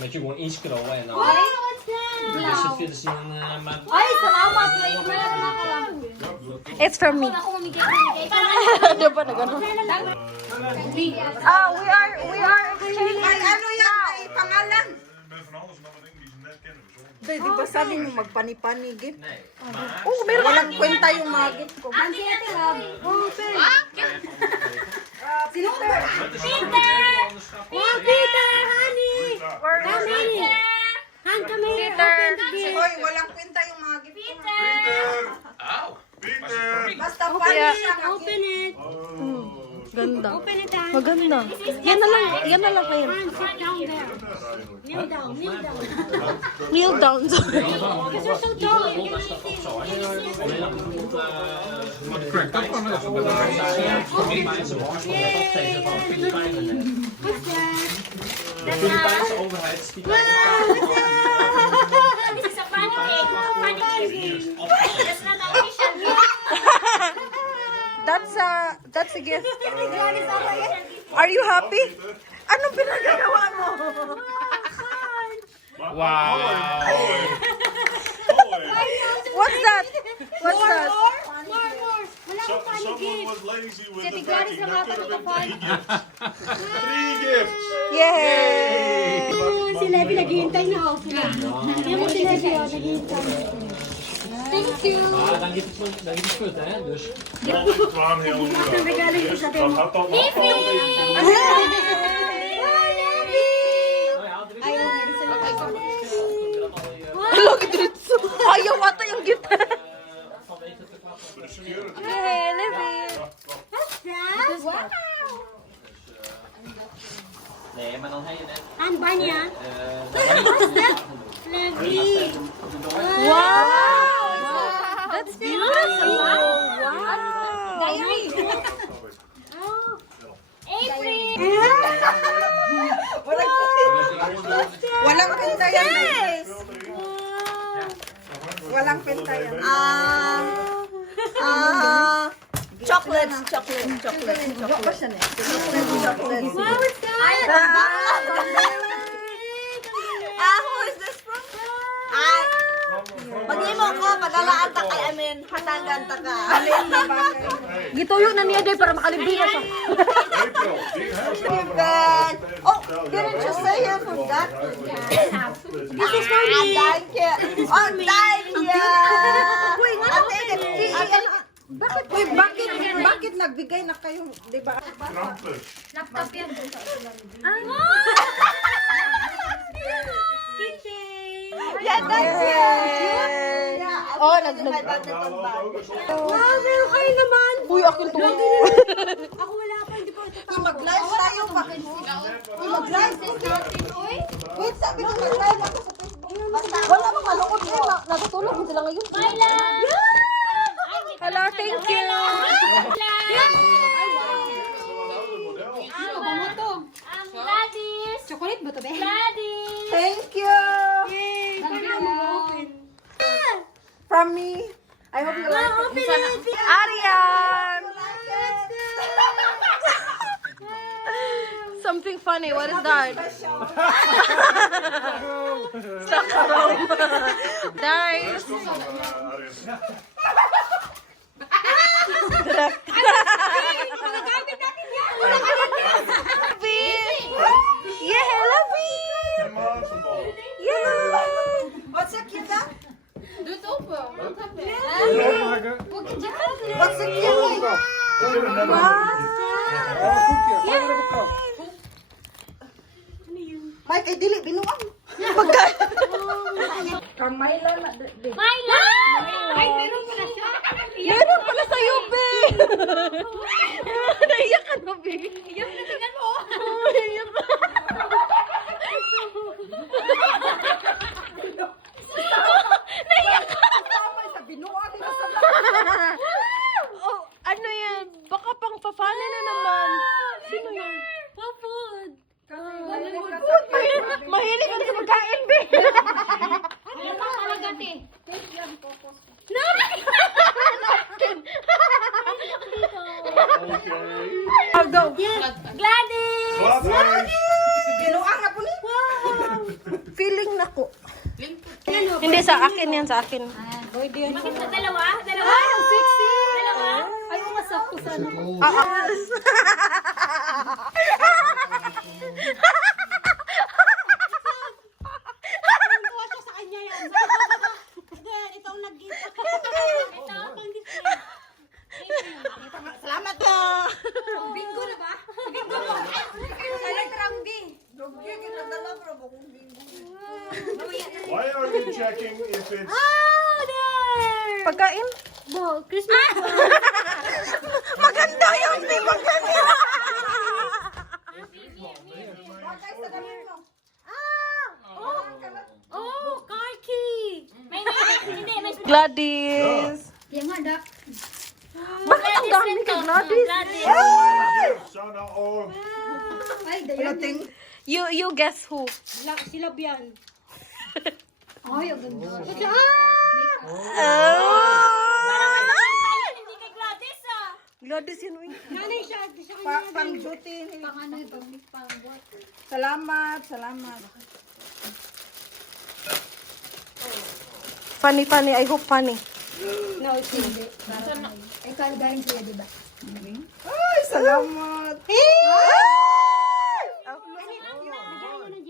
Met je gewoon inscrollen en dan... Ay, salamat. It's from me. Diba na gano'n? We are exchanging. Ay, ano yan? Ay, pangalan. Ben van alles nog wat dingen die ze net kennen. Bijzonder. Di ba sabi mo magpani-pani gift? Nee, maar... Oh, meron Walang kwenta yung mga gift ko. Sino? Hoy, walang kwenta yung mga gift ko. Pieter! Auw! Pieter! Basta funny siya. Open it. Ganda. Open it, Dan. Maganda. Yan na lang kayo. Sit down there. Kneel down. Kneel down. Kneel down. Because you're so tall. Alleen nog bijvoorbeeld... Maar de crack, dat kan wel even bij de Filipijnse worst op het opsteken van Filipijnen. De Filipijnse overheid stiet This is a funny game. Funny game. That's not official game. That's a gift. Are you happy? Anong pinagagawa mo? Wow! What's that? What's that? More. Wala akong funny Someone game. was lazy with Zet the ik daar eens packing. een That water could have op been 3 gifts. Yay! Si Levi naghihintay na ako sila. Yan mo si Levi naghihintay. Thank you. Maar dan gaat het goed, hè? Dus... Ja, ik kwam heel goed. Dat had toch nog wel even. Nou ja, er is... Look at it. Ayaw ata yung gift. Vanwege te klappen. Voor de security. Yay, Livy. What's that? Wow. Nee, maar dan heb je net... Aan Banya. Levi. Wow! That's beautiful. Wow! Oh. April. Walang kwenta yan. Walang kwenta yan. Chocolate. Wow, it's that? Who is this from? Pag-imo ko, padalaan ta kay Amin, hatagan ta ka. Gituyo na niya day para makalibing siya. April, die heeft er Ben. Oh, didn't you say you forgot? This is for me. Thank you. Oh, thank you. Bakit nagbigay na kayo, di ba? Krampus. Laptop yan. Kitchen. Yeah, thank you. Oh, Wow, meron kayo naman. Uy, akin to. Ako wala pa, hindi pa ito. Mag-live tayo pa. Mag-live. Wait, sabi ko mag-live ako sa Facebook. Wala bang manood mo? Natutulog mo sila ngayon. Bye, love. Hello, thank you. Gladys. Chocolate ba ito, be? Gladys. Thank you. From me. I hope you like it. Arian! Something funny. What is that? Sakarom. Nice. Yeah, Lovey. Yeah. What's the cute? Openmaken. What's the cute? Mike, ay dili, binuang. Pagkain. Carmela na. Myla. Ay, meron pala siya. Meron pala sa'yo, be. Naiyak ka na, be. Iyak na tingnan mo. Naiyak ka. Naiyak ka. Oh, ano yan? Baka pang pa-funny na naman. Sino yan? Pa-food. Mahilig ka sa pagkain, be. Alam mo talaga, te. Okay. Go. Gladys! Gladys! Ginuang na po ni. Feeling na ko. Hindi, sa akin yan, sa akin. Bakit na dalawa? Dalawa? Ay, ang sexy! Dalawa? Ay, umasakto sana. Tuwa siya sa kanya yan. Again, ito ang nag-gift. Ito, pang-display. Salamat na. Bingo na ba? Bingo mo. Salang rambi. Dogye kita dala bro bukong bingo. Why are you checking if it's... Oh, there! Pagkain? Bo, Christmas ball. Maganda yung di maganda. Bagay sa damit mo. Oh, car key. May hindi, may Gladys. Yan nga, Dak. Bakit ang dami kay Gladys? Sana all. Ay, dayan. You guess who? Sila Bian. Ay, ang ganda. Hindi kay Gladys, ah. Gladys yun, uy. Nanay siya. Pang duty ni. Pang ano, pang buhat. Salamat, salamat. Funny, funny. I hope funny. No, it's hindi. Ay, galing sila, di ba? Ay, salamat.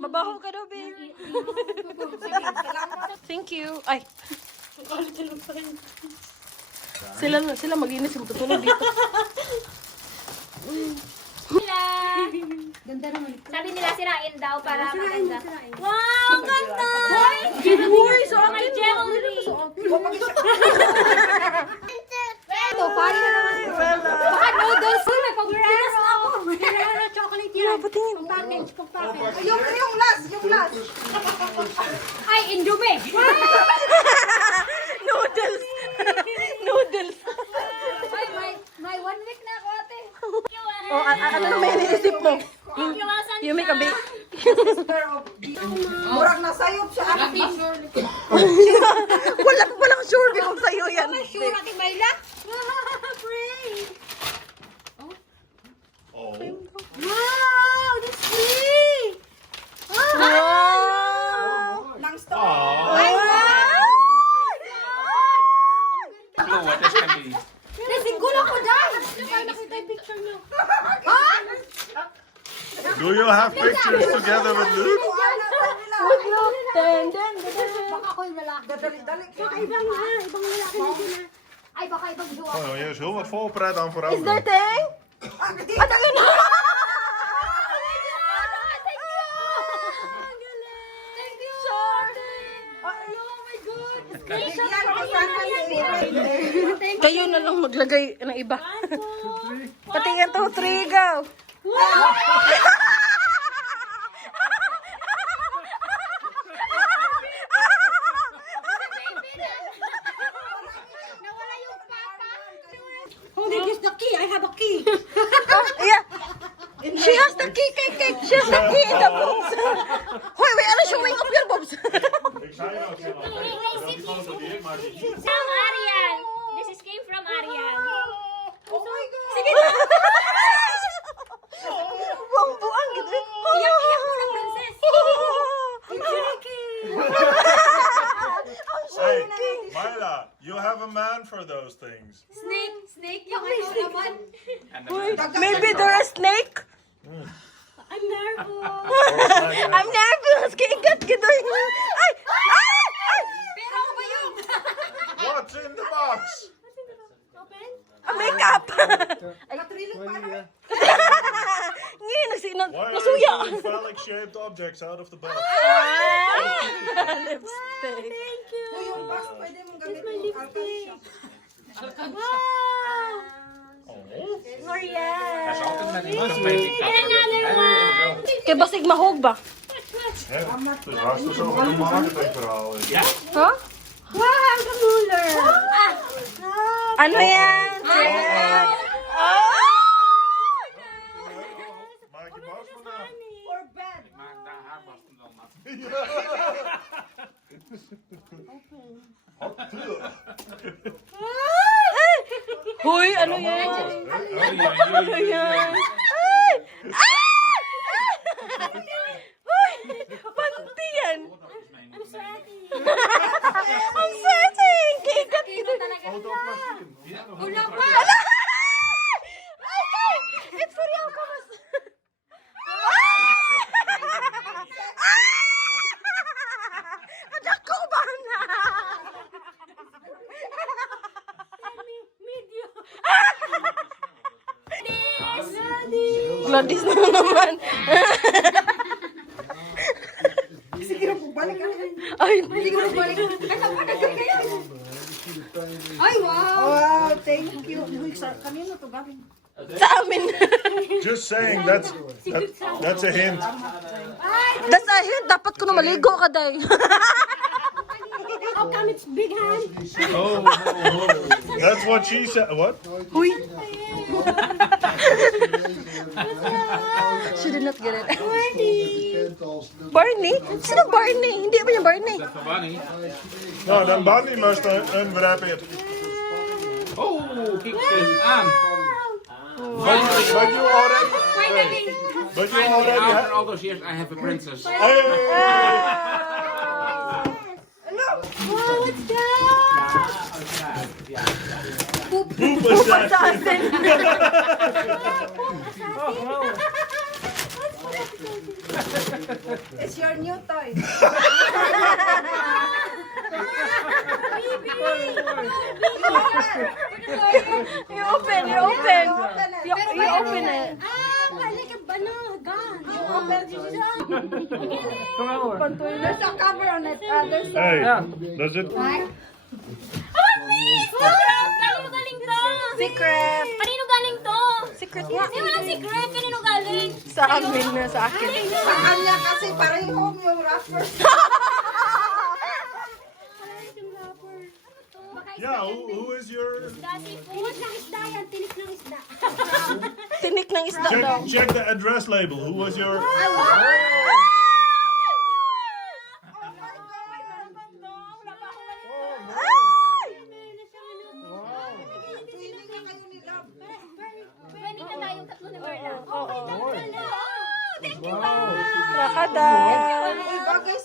Mabaho ka daw, babe. Thank you. Ay. Sila mag-inis yung tutulog dito. Sila. Ganda naman. Sabi nila sirain daw para maganda. Wow, ganda! Uy, so may jewelry. Ito, pari na naman. Baka noodles. Uy, may pag-rinas na ako. May chocolate yan. Pag-package, pag-package. Yung last, yung last. Ay, Indomie. Noodles. Noodles. Ay, may 1 week na ako, ate. Oh, ano na may iniisip mo? Yung may kabi. Murag nasayop siya. Walang sure kung sa'yo yan. Sure, ate Mayla. Pray. Oh. Wow, that's sweet. Wow! Nang store. Aw. Ay, Clue what this can be. Nasinggula ko, Day. Nakita yung picture niyo. Do you have pictures together with Luke? Baka ako yung lalaki. Dali-dali. Baka ibang lalaki na sila. Ay, baka ibang jowa. Oh, je is heel wat voorbereid aan vooraf. Is there thing? Ano yun? Kayo na lang maglagay ng iba. Patingin 2, 3, go! Oh, there is the key. I have a key. Oh, yeah. She has the key, cake. She has the key in the box. Hoy, wait, ano showing off your boobs? Ik zei al, dat die foto die ik maak. From Arian. This is came from Arian. Oh my God. Sige na. Buang-buang gitu. Iyak-iyak mo ng princess. Hey, Myla, you have a man for those things. Snake. Yung ano naman. Maybe they're a snake? I'm nervous. I'm nervous. Kaigat gitu. Ay! Pero ako ba yun? What's in the box? Open? A makeup. Katrilog pa na. Ngayon, Why are you nasuya. pulling phallic-shaped objects out of the box? Lipstick. Yung box pwede mong gamitin. Wow. Oh. Yes. That's altijd met een beetje Another one. Kay basig mahog ba? Hè? Het is hartstikke zo van een marketingverhaal. Ja. Huh? Wow, the ruler. Ano yan? Yan. Oh! Maak je boos vandaag? For bed. Maak daar haar vast en dan nat. Hoy, ano yan? Ayan. Ay! Ay! Uy! Panty yan. Ang sweating! Kikat kita. Wala pa. Okay! It's for you, kamas. Adak ko ba na? Gladys na naman. Ay, Ay, wow. Wow, thank you. Kanino to galing? sa amin. Just saying, that's a hint. Das a hint, dapat ko na maligo ka, day. How come it's big hand? Oh, that's what she said. What? Huy. She did not get it. Barney? Sino Barney? Hindi ba yung Barney? Bunny. No, dan Barney must unwrap it. Oh, kijk eens aan. But you already. But you already After have. all those years, I have a princess. Hey! Poop assassin. It's your new toy. You open, you open. You open it. There's a cover on it. There's Hey, does it? Kanino galing to? Secret. Kanino galing to? Secret Hindi walang secret. Kanino galing? sa amin na sa akin. sa kanya kasi parehong yung wrapper. Yeah, who is your? Tinik ng isda yan. Tinik ng isda. Tinik ng isda daw. Check the address label. Who was your? Pwede na tayong tatlo ni Merla. Nakada. Uy, bagay